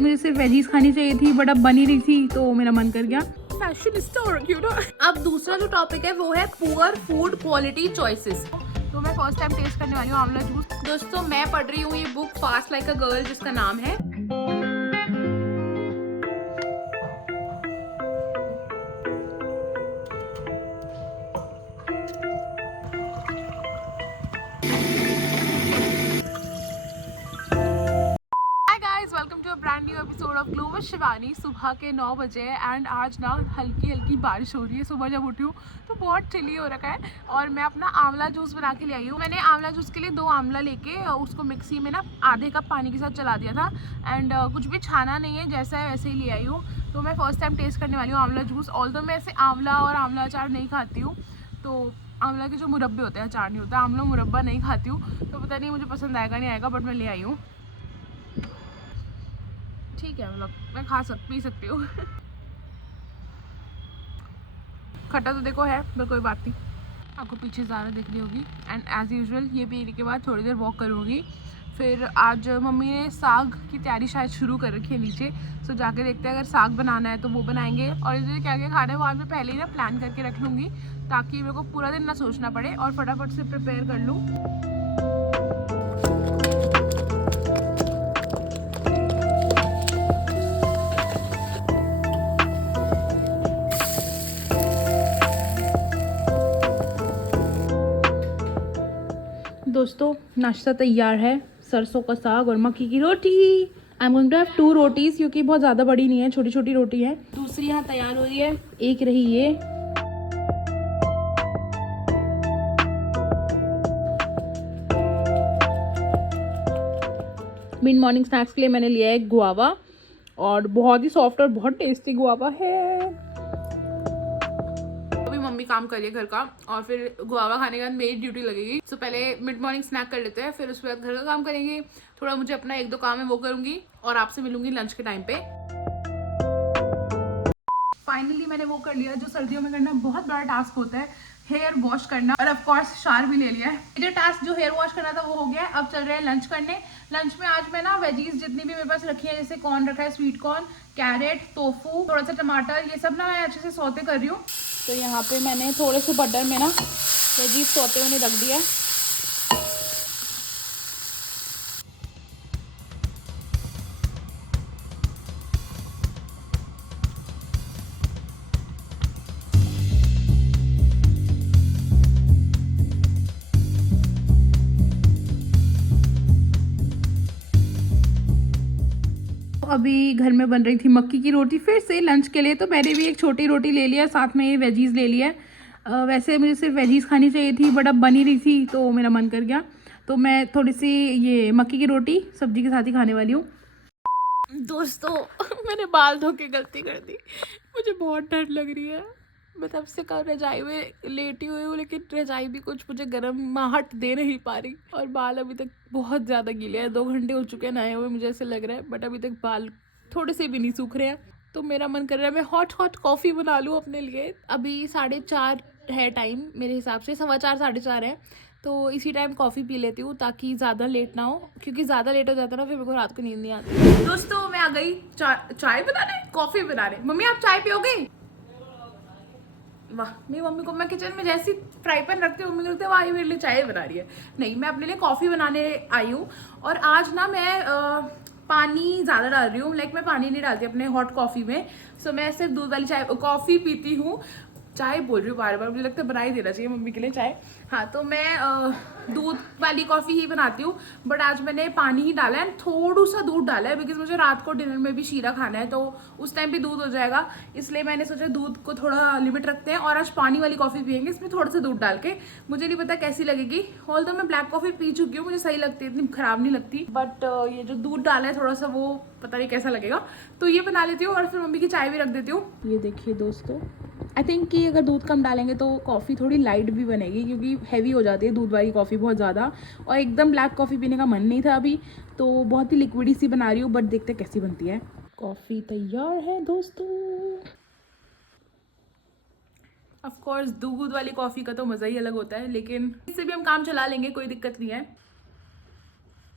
मुझे सिर्फ वेजीज खानी चाहिए थी बट अब बन ही रही थी तो मेरा मन कर गया। फैशनिस्टा हो रखी हूँ ना। अब दूसरा जो टॉपिक है वो है पुअर फूड क्वालिटी चॉइसेस। तो मैं फर्स्ट टाइम टेस्ट करने वाली हूँ आंवला जूस। दोस्तों मैं पढ़ रही हूँ ये book fast like a girl जिसका नाम है। Welcome to a brand new episode of glow with Shivani. सुबह के 9 बजे एंड आज ना हल्की हल्की बारिश हो रही है। सुबह जब उठी हूँ तो बहुत चिली हो रखा है और मैं अपना आंवला जूस बना के ले आई हूँ। मैंने आंवला जूस के लिए 2 आंवला लेके उसको मिक्सी में ना आधे कप पानी के साथ चला दिया था एंड कुछ भी छाना नहीं है, जैसा है वैसे ही ले आई हूँ। तो मैं फर्स्ट टाइम टेस्ट करने वाली हूँ आंवला जूस। ऑल्दो मैं ऐसे आंवला और आंवला अचार नहीं खाती हूँ, तो आंवला के जो मुरब्बे होते हैं, अचार नहीं होता, आंवला मुरब्बा नहीं खाती हूँ, तो पता नहीं मुझे पसंद आएगा नहीं आएगा, बट मैं ले आई हूँ। ठीक है, मतलब मैं पी सकती हूँ। खट्टा तो देखो है पर कोई बात नहीं। आपको पीछे ज़्यादा दिख रही होगी एंड एज़ यूजुअल ये पीने के बाद थोड़ी देर वॉक करूँगी। फिर आज मम्मी ने साग की तैयारी शायद शुरू कर रखी है नीचे, सो जाके देखते हैं अगर साग बनाना है तो वो बनाएंगे। और इधर क्या क्या खाना है वो आज मैं पहले ही ना प्लान करके रख लूँगी ताकि मेरे को पूरा दिन ना सोचना पड़े और फटाफट से प्रिपेयर कर लूँ। दोस्तों नाश्ता तैयार है, सरसों का साग और मक्की की रोटी। I am going to have 2 rotis क्योंकि बहुत ज़्यादा बड़ी नहीं है, छोटी छोटी रोटी है। दूसरी यहाँ तैयार हो रही है, एक रही ये। मिड मॉर्निंग स्नैक्स के लिए मैंने लिया है गुआवा और बहुत ही सॉफ्ट और बहुत टेस्टी गुआवा है। मम्मी काम करिए घर का और फिर गुआवा खाने के बाद मेरी ड्यूटी लगेगी। सो पहले मिड मॉर्निंग स्नैक कर लेते हैं, फिर उसके बाद घर का काम करेंगे। थोड़ा मुझे अपना 1-2 काम है वो करूंगी और आपसे मिलूंगी लंच के टाइम पे। फाइनली मैंने वो कर लिया जो सर्दियों में करना बहुत बड़ा टास्क होता है, हेयर वॉश करना, और ऑफ कोर्स शावर भी ले लिया है। ये टास्क जो हेयर वॉश करना था वो हो गया है। अब चल रहे हैं लंच करने। लंच में आज मैं ना वेजीज जितनी भी मेरे पास रखी है, जैसे कॉर्न रखा है, स्वीट कॉर्न, कैरेट, टोफू, थोड़ा सा टमाटर, ये सब ना मैं अच्छे से सौते कर रही हूँ। तो यहाँ पे मैंने थोड़े से बटर में ना वेजीज सौते होने रख दिया है। अभी घर में बन रही थी मक्की की रोटी फिर से लंच के लिए, तो मैंने भी एक छोटी रोटी ले लिया, साथ में ये वेजीज ले लिया। वैसे मुझे सिर्फ वेजीज खानी चाहिए थी बट अब बन ही रही थी तो मेरा मन कर गया, तो मैं थोड़ी सी ये मक्की की रोटी सब्जी के साथ ही खाने वाली हूँ। दोस्तों मैंने बाल धो के गलती कर दी, मुझे बहुत डर लग रही है। मैं तब से कल रजाई में लेटी हुई हूँ लेकिन रजाई भी कुछ मुझे गर्माहट दे नहीं पा रही और बाल अभी तक बहुत ज़्यादा गीले हैं। 2 घंटे हो चुके हैं नहाए हुए, मुझे ऐसे लग रहा है, बट अभी तक बाल थोड़े से भी नहीं सूख रहे हैं। तो मेरा मन कर रहा है मैं हॉट कॉफ़ी बना लूँ अपने लिए। अभी 4:30 है टाइम मेरे हिसाब से, 4:15 4:30 है, तो इसी टाइम कॉफ़ी पी लेती हूँ ताकि ज़्यादा लेट ना हो, क्योंकि ज़्यादा लेट हो जाता है ना फिर मेरे को रात को नींद नहीं आती। दोस्तों मैं आ गई चाय बनाने, कॉफ़ी बनाने। मम्मी आप चाय पियोगे? वाह, मेरी मम्मी को मैं किचन में जैसी फ्राई पैन रखती हूँ मम्मी कहते हैं वाह ये मेरे लिए चाय बना रही है। नहीं, मैं अपने लिए कॉफ़ी बनाने आई हूँ। और आज ना मैं पानी ज़्यादा डाल रही हूँ, लाइक मैं पानी नहीं डालती अपने हॉट कॉफ़ी में। सो मैं सिर्फ दूध वाली चाय कॉफ़ी पीती हूँ। चाय बोल रही हूँ बार बार, मुझे लगता है बना ही देना चाहिए मम्मी के लिए चाय। हाँ, तो मैं दूध वाली कॉफ़ी ही बनाती हूँ, बट आज मैंने पानी ही डाला है, थोड़ा सा दूध डाला है बिकॉज मुझे रात को डिनर में भी शीरा खाना है, तो उस टाइम भी दूध हो जाएगा, इसलिए मैंने सोचा दूध को थोड़ा लिमिट रखते हैं और आज पानी वाली कॉफ़ी पियेंगे, इसमें थोड़ा सा दूध डाल के। मुझे नहीं पता कैसी लगेगी, ऑल तो मैं ब्लैक कॉफ़ी पी चुकी हूँ, मुझे सही लगती है, इतनी ख़राब नहीं लगती, बट ये जो दूध डाला है थोड़ा सा वो पता नहीं कैसा लगेगा, तो ये बना लेती हूँ और फिर मम्मी की चाय भी रख देती हूँ। ये देखिए दोस्तों, आई थिंक कि अगर दूध कम डालेंगे तो कॉफ़ी थोड़ी लाइट भी बनेगी, क्योंकि हैवी हो जाती है दूध वाली कॉफ़ी बहुत ज़्यादा, और एकदम ब्लैक कॉफ़ी पीने का मन नहीं था अभी, तो बहुत ही लिक्विडी सी बना रही हूँ, बट देखते कैसी बनती है। कॉफ़ी तैयार है दोस्तों। ऑफ कोर्स दूध वाली कॉफ़ी का तो मज़ा ही अलग होता है, लेकिन इससे भी हम काम चला लेंगे, कोई दिक्कत नहीं है।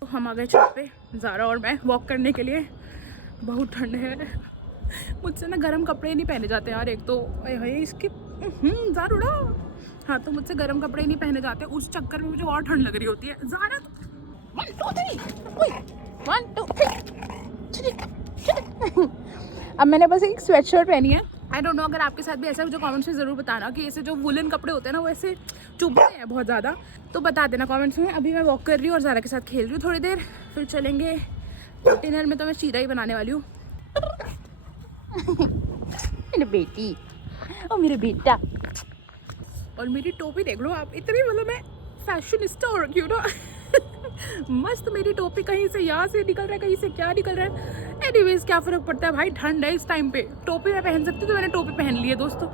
तो हम आ गए छत पे, ज़ारा और मैं वॉक करने के लिए। बहुत ठंड है। मुझसे ना गर्म कपड़े नहीं पहने जाते यार। एक तो इसके ज़्यादा उड़ा। हाँ, तो मुझसे गर्म कपड़े नहीं पहने जाते, उस चक्कर में मुझे और ठंड लग रही होती है ज़्यादा। 1 2 3 1 2 3। अब मैंने बस एक स्वेट शर्ट पहनी है। आई डोंट नो, अगर आपके साथ भी ऐसा है मुझे कमेंट्स में ज़रूर बताना कि ऐसे जो वुलन कपड़े होते हैं ना वो ऐसे चुभते हैं बहुत ज़्यादा, तो बता देना कमेंट्स में। अभी मैं वॉक कर रही हूँ और ज़ारा के साथ खेल रही हूँ थोड़ी देर, फिर चलेंगे डिनर में। तो मैं शीरा ही बनाने वाली हूँ। मेरी बेटी और मेरा बेटा, और मेरी टोपी देख लो आप, इतनी मतलब मैं फैशनिस्टा हो रखी हूँ ना। मस्त मेरी टोपी, कहीं से यहाँ से निकल रहा है, कहीं से क्या निकल रहा है। एनीवेज, क्या फ़र्क पड़ता है भाई, ठंड है इस टाइम पे, टोपी मैं पहन सकती हूँ तो मैंने टोपी पहन ली है। दोस्तों,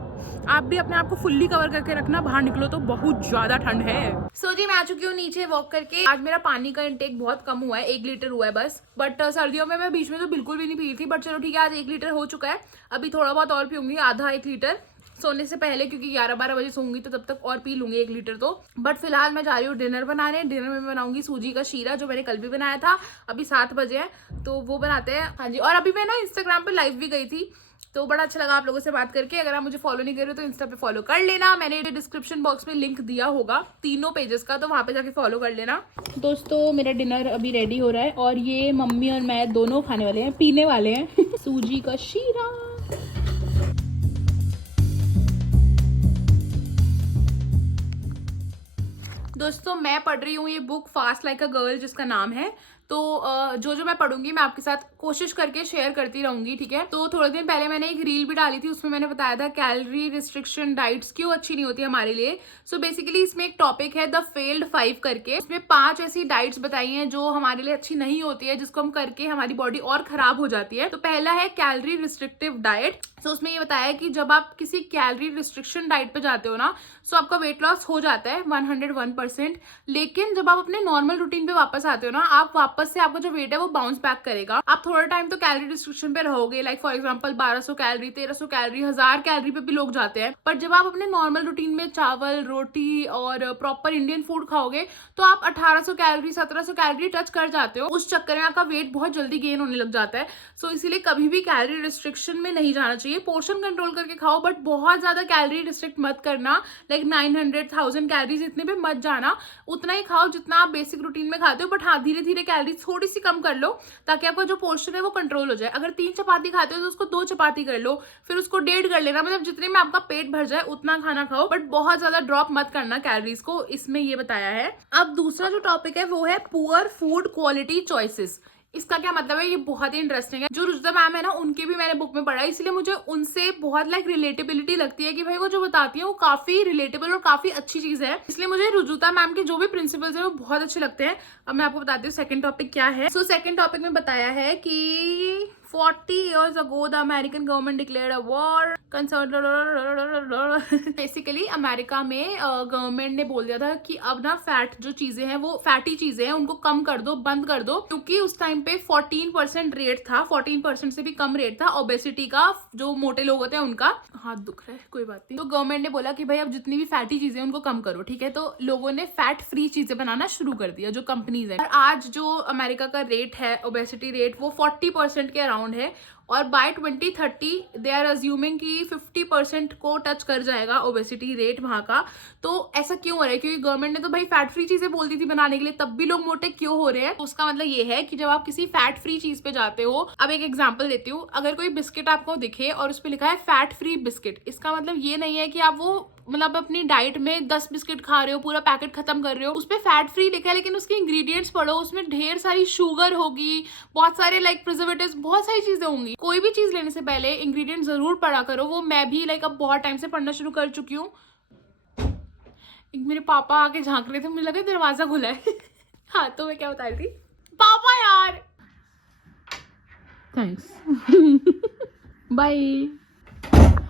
आप भी अपने आप को फुल्ली कवर करके रखना, बाहर निकलो तो बहुत ज़्यादा ठंड है। सो जी, मैं आ चुकी हूँ नीचे वॉक करके। आज मेरा पानी का इंटेक बहुत कम हुआ है, 1 लीटर हुआ है बस। बट सर्दियों में मैं बीच में तो बिल्कुल भी नहीं पी थी, बट चलो ठीक है, आज 1 लीटर हो चुका है। अभी थोड़ा बहुत और पीऊँगी, आधा 1 लीटर सोने से पहले, क्योंकि 11-12 बजे सोऊंगी तो तब तक और पी लूंगी 1 लीटर तो। बट फिलहाल मैं जा रही हूँ डिनर बनाने। डिनर में बनाऊंगी सूजी का शीरा, जो मैंने कल भी बनाया था। अभी 7 बजे है तो वो बनाते हैं। हाँ जी, और अभी मैं ना इंस्टाग्राम पे लाइव भी गई थी, तो बड़ा अच्छा लगा आप लोगों से बात करके। अगर आप मुझे फॉलो नहीं कर रहे हो तो इंस्टा पे फॉलो कर लेना, मैंने डिस्क्रिप्शन बॉक्स में लिंक दिया होगा तीनों पेजेस का, तो वहाँ पे जाके फॉलो कर लेना। दोस्तों, मेरा डिनर अभी रेडी हो रहा है और ये मम्मी और मैं दोनों खाने वाले हैं, पीने वाले हैं सूजी का शीरा। दोस्तों, मैं पढ़ रही हूँ ये book fast like a girl, जिसका नाम है। तो जो मैं पढ़ूंगी मैं आपके साथ कोशिश करके शेयर करती रहूंगी, ठीक है। तो थोड़े दिन पहले मैंने एक रील भी डाली थी, उसमें मैंने बताया था कैलोरी रिस्ट्रिक्शन डाइट्स क्यों अच्छी नहीं होती हमारे लिए। सो बेसिकली इसमें एक टॉपिक है द फेल्ड 5 करके। इसमें 5 ऐसी डाइट्स बताई हैं जो हमारे लिए अच्छी नहीं होती है, जिसको हम करके हमारी बॉडी और खराब हो जाती है। तो पहला है कैलोरी रिस्ट्रिक्टिव डाइट। सो उसमें ये बताया है कि जब आप किसी कैलोरी रिस्ट्रिक्शन डाइट पे जाते हो ना, सो आपका वेट लॉस हो जाता है 101%। लेकिन जब आप अपने नॉर्मल रूटीन पे वापस आते हो ना, आप वापस से आपका जो वेट है वो बाउंस बैक करेगा। आप थोड़ा टाइम तो कैलोरी रिस्ट्रिक्शन पे रहोगे, like for example 1200 calorie, 1300 calorie, 1000 calorie पे भी लोग जाते हैं। पर जब आप अपने नॉर्मल रूटीन में चावल, रोटी और प्रॉपर इंडियन फूड खाओगे तो आप 1800 कैलोरी, 1700 कैलोरी टच कर जाते हो। उस चक्कर में आपका वेट बहुत जल्दी गेन होने लग जाता है। सो इसीलिए कभी भी कैलोरी रिस्ट्रिक्शन में नहीं जाना चाहिए। पोर्शन कंट्रोल करके खाओ, बट बहुत ज्यादा कैलोरी रिस्ट्रिक्ट मत करना, लाइक 900-1000 कैलोरीज इतने पे मत जाना। उतना ही खाओ जितना आप बेसिक रूटीन में खाते हो, बट हाँ, धीरे धीरे कैलोरी थोड़ी सी कम कर लो, ताकि आपका जो पोर्शन है वो कंट्रोल हो जाए। अगर 3 चपाती खाते हो तो उसको 2 चपाती कर लो, फिर उसको 1.5 कर लेना, मतलब जितने में आपका पेट भर जाए उतना खाना खाओ, बट बहुत ज्यादा ड्रॉप मत करना कैलोरीज को, इसमें ये बताया है। अब दूसरा जो टॉपिक है वो है पुअर फूड क्वालिटी चॉइसेस। इसका क्या मतलब है, ये बहुत ही इंटरेस्टिंग है। जो रुजुता मैम है ना, उनके भी मैंने बुक में पढ़ा है, इसलिए मुझे उनसे बहुत लाइक रिलेटेबिलिटी लगती है कि भाई वो जो बताती है वो काफी रिलेटेबल और काफी अच्छी चीज है। इसलिए मुझे रुजुता मैम के जो भी प्रिंसिपल्स है वो बहुत अच्छे लगते हैं। अब मैं आपको बताती हूँ सेकंड टॉपिक क्या है। सो सेकंड टॉपिक में बताया है कि 40 years ago the American government declared a war concerned। Basically America में गवर्नमेंट ने बोल दिया था कि अब ना फैट जो चीजें हैं, वो फैटी चीजें हैं, उनको कम कर दो, बंद कर दो, क्योंकि उस टाइम पे 14% रेट था, 14% से भी कम रेट था ओबेसिटी का। जो मोटे लोग होते हैं उनका, हाथ दुख रहा है, कोई बात नहीं। तो गवर्नमेंट ने बोला कि भाई अब जितनी भी फैटी चीजें हैं उनको कम करो, ठीक है। तो लोगों ने फैट फ्री चीजें बनाना शुरू कर दिया, जो कंपनीज है। और आज जो अमेरिका का रेट है, ओबेसिटी रेट, वो 40% के अराउंड है। और बाय 2030 दे आर अज्यूमिंग कि 50% को टच कर जाएगा ओबेसिटी रेट वहां का। तो ऐसा क्यों हो रहा है, क्योंकि गवर्नमेंट ने तो भाई फैट फ्री चीजें बोल दी थी बनाने के लिए, तब भी लोग मोटे क्यों हो रहे हैं। तो उसका मतलब ये है कि जब आप किसी फैट फ्री चीज पे जाते हो, अब एक एग्जांपल देती हूँ, अगर कोई बिस्किट आपको दिखे और उस पर लिखा है फैट फ्री बिस्किट, इसका मतलब ये नहीं है कि आप वो मतलब अपनी डाइट में 10 बिस्किट खा रहे हो, पूरा पैकेट खत्म कर रहे हो। उस पे फैट फ्री लिखा है, लेकिन उसके इंग्रेडिएंट्स पढ़ो, उसमें ढेर सारी शुगर होगी, बहुत सारे लाइक प्रिजर्वेटिव्स, बहुत सारी चीजें होंगी। कोई भी चीज लेने से पहले इंग्रेडिएंट जरूर पढ़ा करो। वो मैं भी लाइक अब बहुत टाइम से पढ़ना शुरू कर चुकी हूँ। मेरे पापा आके झांक रहे थे, मुझे लगा दरवाजा खुला है। हाँ, तो मैं क्या बता रही थी, पापा यार, थैंक्स, बाय।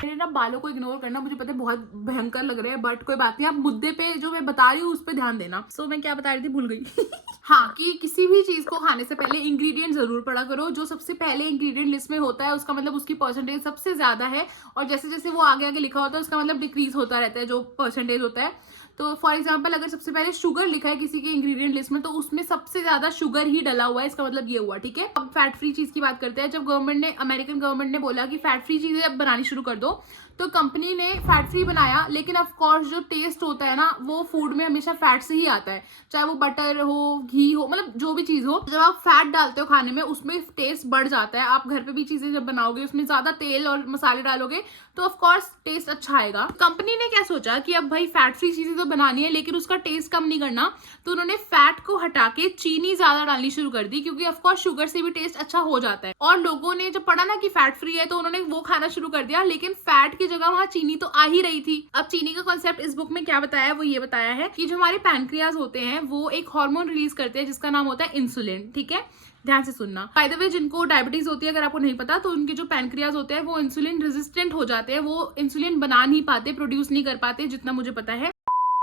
मेरे ना बालों को इग्नोर करना, मुझे पता है बहुत भयंकर लग रहे हैं, बट कोई बात नहीं। आप मुद्दे पे जो मैं बता रही हूँ उस पे ध्यान देना। सो मैं क्या बता रही थी, भूल गई। हाँ, कि किसी भी चीज को खाने से पहले इंग्रेडिएंट जरूर पढ़ा करो। जो सबसे पहले इंग्रेडिएंट लिस्ट में होता है उसका मतलब उसकी परसेंटेज सबसे ज्यादा है, और जैसे जैसे वो आगे आगे लिखा होता है उसका मतलब डिक्रीज होता रहता है जो परसेंटेज होता है। तो फॉर एग्जाम्पल अगर सबसे पहले शुगर लिखा है किसी के इंग्रेडिएंट लिस्ट में तो उसमें सबसे ज्यादा शुगर ही डला हुआ है, इसका मतलब ये हुआ। ठीक है, अब फैट फ्री चीज की बात करते हैं। जब अमेरिकन गवर्नमेंट ने बोला कि फैट फ्री चीजें अब बनानी शुरू कर दो, तो कंपनी ने फैट फ्री बनाया, लेकिन ऑफ कोर्स जो टेस्ट होता है ना वो फूड में हमेशा फैट से ही आता है, चाहे वो बटर हो, घी हो, मतलब जो भी चीज हो। जब आप फैट डालते हो खाने में उसमें टेस्ट बढ़ जाता है। आप घर पे भी चीजें जब बनाओगे उसमें ज्यादा तेल और मसाले डालोगे तो ऑफ कोर्स टेस्ट अच्छा आएगा। कंपनी ने क्या सोचा कि अब भाई फैट फ्री चीजें तो बनानी है लेकिन उसका टेस्ट कम नहीं करना, तो उन्होंने फैट को हटा के चीनी ज्यादा डालनी शुरू कर दी, क्योंकि ऑफ कोर्स शुगर से भी टेस्ट अच्छा हो जाता है। और लोगों ने जब पढ़ा ना कि फैट फ्री है तो उन्होंने वो खाना शुरू कर दिया, लेकिन फैट की जगह वहां चीनी तो आ ही रही थी। अब चीनी का कॉन्सेप्ट इस बुक में क्या बताया है, वो ये बताया है कि जो हमारे पैनक्रियाज होते हैं वो एक हार्मोन रिलीज करते हैं जिसका नाम होता है इंसुलिन। ठीक है, ध्यान से सुनना। बाय द वे, जिनको डायबिटीज होती है, अगर आपको नहीं पता, तो उनके जो पैनक्रियाज होते हैं वो इंसुलिन रेजिस्टेंट हो जाते हैं, वो इंसुलिन बना नहीं पाते, प्रोड्यूस नहीं कर पाते, जितना मुझे पता है।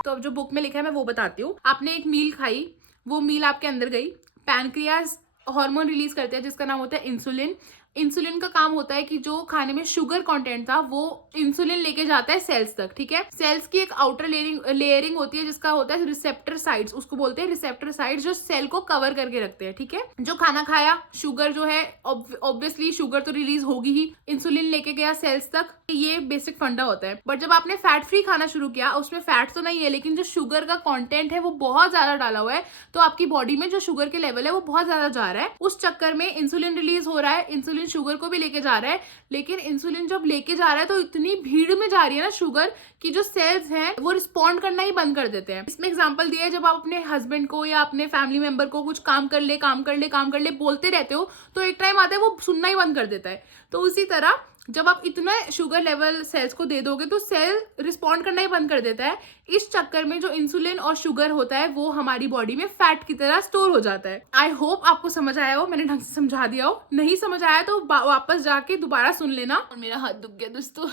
तो अब जो बुक में लिखा है मैं वो बताती हूँ। आपने एक मील खाई, वो मील आपके अंदर गई, पैनक्रियाज हार्मोन रिलीज करते हैं जिसका नाम होता है इंसुलिन। इंसुलिन का काम होता है कि जो खाने में शुगर कंटेंट था वो इंसुलिन लेके जाता है सेल्स तक। ठीक है, सेल्स की एक आउटर लेयरिंग होती है जिसका होता है रिसेप्टर साइड्स, उसको बोलते हैं रिसेप्टर साइड्स, जो सेल को कवर करके रखते हैं। ठीक है, जो खाना खाया, शुगर जो है ऑब्वियसली शुगर तो रिलीज होगी ही, इंसुलिन लेके गया सेल्स तक, ये बेसिक फंडा होता है। बट जब आपने फैट फ्री खाना शुरू किया, उसमें फैट तो नहीं है लेकिन जो शुगर का कंटेंट है वो बहुत ज्यादा डाला हुआ है, तो आपकी बॉडी में जो शुगर के लेवल है वो बहुत ज्यादा जा रहा है। उस चक्कर में इंसुलिन रिलीज हो रहा है, इंसुलिन शुगर को भी लेके जा रहा है, लेकिन इंसुलिन जब लेके जा रहा है तो इतनी भीड़ में जा रही है ना शुगर कि जो सेल्स हैं वो रिस्पॉन्ड करना ही बंद कर देते हैं। इसमें एग्जांपल दिया है, जब आप अपने हस्बैंड को या अपने फैमिली मेंबर को कुछ काम कर ले बोलते रहते हो तो एक टाइम आता है वो सुनना ही बंद कर देता है। तो उसी तरह जब आप इतना शुगर लेवल सेल्स को दे दोगे तो सेल रिस्पॉन्ड करना ही बंद कर देता है। इस चक्कर में जो इंसुलिन और शुगर होता है वो हमारी बॉडी में फैट की तरह स्टोर हो जाता है। आई होप आपको समझ आया हो, मैंने ढंग से समझा दिया हो। नहीं समझ आया तो वापस जाके दोबारा सुन लेना। और मेरा हाथ दुख गया दोस्तों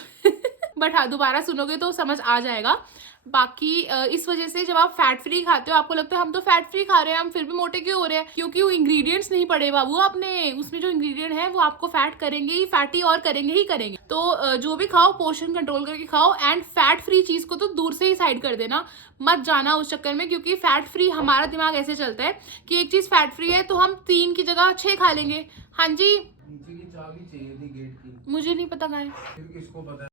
बट हाँ, दोबारा सुनोगे तो समझ आ जाएगा। बाकी इस वजह से जब आप फैट फ्री खाते हो आपको लगता है हम तो फैट फ्री खा रहे हैं, हम फिर भी मोटे क्यों हो रहे हैं, क्योंकि वो इंग्रेडिएंट्स नहीं पढ़े बाबू आपने। उसमें जो इंग्रेडिएंट है वो आपको फैट करेंगे ही, फैटी और करेंगे ही करेंगे। तो जो भी खाओ पोर्शन कंट्रोल करके खाओ, एंड फैट फ्री चीज को तो दूर से ही साइड कर देना, मत जाना उस चक्कर में, क्योंकि फैट फ्री हमारा दिमाग ऐसे चलता है कि एक चीज फैट फ्री है तो हम 3 की जगह 6 खा लेंगे। हाँ जी, नीचे की चाबी चाहिए थी गेट की, मुझे नहीं पता कहाँ है। फिर किसको पता।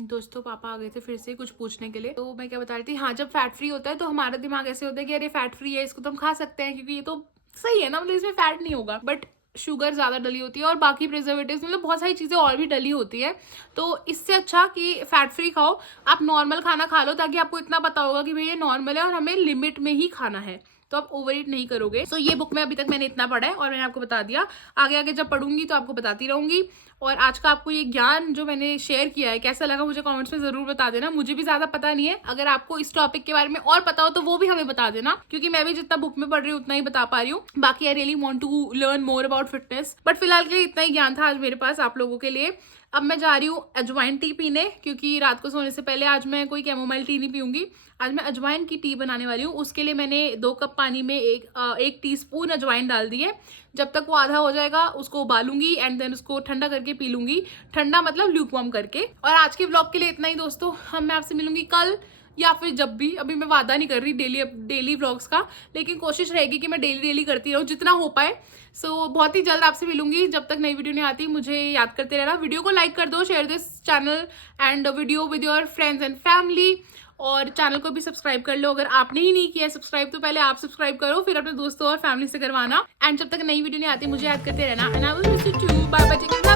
दोस्तों पापा आ गए थे फिर से कुछ पूछने के लिए, तो मैं क्या बता रही थी, हाँ जब फैट फ्री होता है तो हमारा दिमाग ऐसे होता है कि अरे फैट फ्री है, इसको तो हम खा सकते हैं क्योंकि ये तो सही है ना, मतलब इसमें फैट नहीं होगा। बट शुगर ज़्यादा डली होती है और बाकी प्रिजर्वेटिव्स, मतलब बहुत सारी चीज़ें और भी डली होती है। तो इससे अच्छा कि फैट फ्री खाओ, आप नॉर्मल खाना खा लो, ताकि आपको इतना पता होगा कि भाई ये नॉर्मल है और हमें लिमिट में ही खाना है, तो आप ओवर ईट नहीं करोगे। सो ये बुक में अभी तक मैंने इतना पढ़ा है और मैंने आपको बता दिया, आगे आगे जब पढ़ूंगी तो आपको बताती रहूंगी। और आज का आपको ये ज्ञान जो मैंने शेयर किया है कैसा लगा मुझे कमेंट्स में जरूर बता देना। मुझे भी ज्यादा पता नहीं है, अगर आपको इस टॉपिक के बारे में और पता हो तो वो भी हमें बता देना, क्योंकि मैं भी जितना बुक में पढ़ रही हूँ उतना ही बता पा रही हूँ। बाकी I really want to learn more about fitness, but फिलहाल के लिए इतना ही ज्ञान था आज मेरे पास आप लोगों के लिए। अब मैं जा रही हूँ अजवाइन टी पीने, क्योंकि रात को सोने से पहले आज मैं कोई कैमोमाइल टी नहीं पीऊंगी, आज मैं अजवाइन की टी बनाने वाली हूँ। उसके लिए मैंने 2 कप पानी में एक टीस्पून अजवाइन डाल दी है। जब तक वो आधा हो जाएगा उसको उबालूंगी एंड देन उसको ठंडा करके पी लूंगी, ठंडा मतलब ल्यूकवार्म करके। और आज के व्लॉग के लिए इतना ही दोस्तों, मैं आपसे मिलूंगी कल या फिर जब भी, अभी मैं वादा नहीं कर रही डेली व्लॉग्स का, लेकिन कोशिश रहेगी कि मैं डेली करती रहूँ जितना हो पाए। सो बहुत ही जल्द आपसे मिलूंगी। जब तक नई वीडियो नहीं आती मुझे याद करते रहना, वीडियो को लाइक कर दो, share this channel and video with your friends and family, और चैनल को भी सब्सक्राइब कर लो। अगर आपने ही नहीं किया सब्सक्राइब तो पहले आप सब्सक्राइब करो, फिर अपने दोस्तों और फैमिली से करवाना। एंड जब तक नई वीडियो नहीं आती मुझे याद करते रहना। And I will miss you too, bye bye.